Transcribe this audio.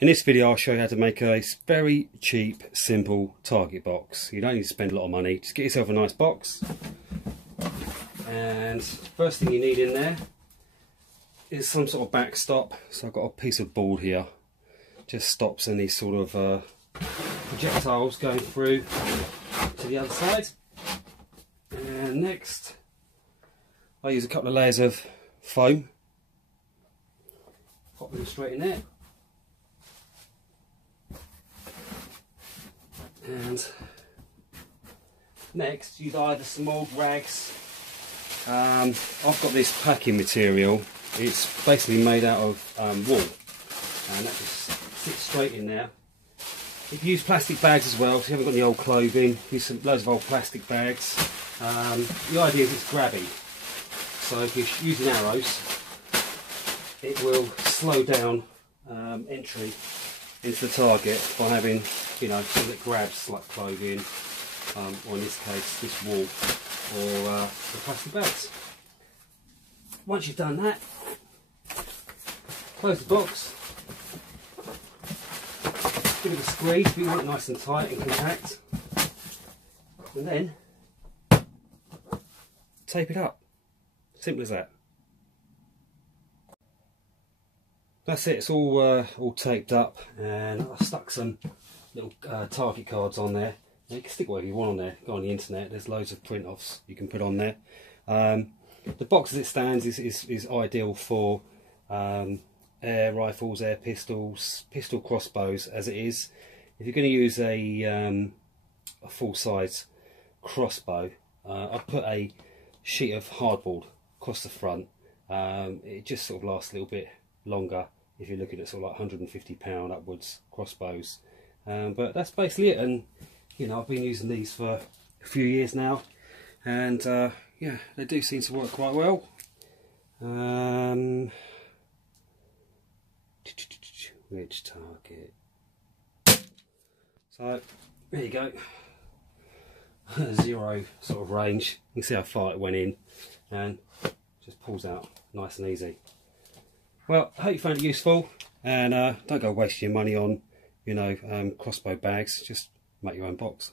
In this video I'll show you how to make a very cheap, simple target box. You don't need to spend a lot of money, just get yourself a nice box. And first thing you need in there is some sort of backstop. So I've got a piece of board here, just stops any sort of projectiles going through to the other side. And next I use a couple of layers of foam, pop them straight in there. And next use either some old rags. I've got this packing material. It's basically made out of wool, and that just sits straight in there. You can use plastic bags as well, if you haven't got any old clothing. Use loads of old plastic bags. The idea is it's grabby, so if you're using arrows it will slow down entry into the target by having, you know, something that grabs like clothing, or in this case this wool, or the plastic bags. Once you've done that, close the box, give it a squeeze, but you want it nice and tight and compact, and then tape it up. Simple as that. That's it, it's all taped up, and I've stuck some little target cards on there. Now you can stick whatever you want on there, go on the internet, there's loads of print offs you can put on there. The box as it stands is ideal for air rifles, air pistols, pistol crossbows as it is. If you're going to use a full-size crossbow, I'd put a sheet of hardboard across the front. It just sort of lasts a little bit longer if you're looking at sort of like £150 upwards crossbows. But that's basically it, and you know, I've been using these for a few years now, and yeah, they do seem to work quite well. Which target? So there you go. Zero sort of range. You can see how far it went in, and just pulls out nice and easy. Well, I hope you found it useful, and don't go wasting your money on, you know, crossbow bags. Just make your own box.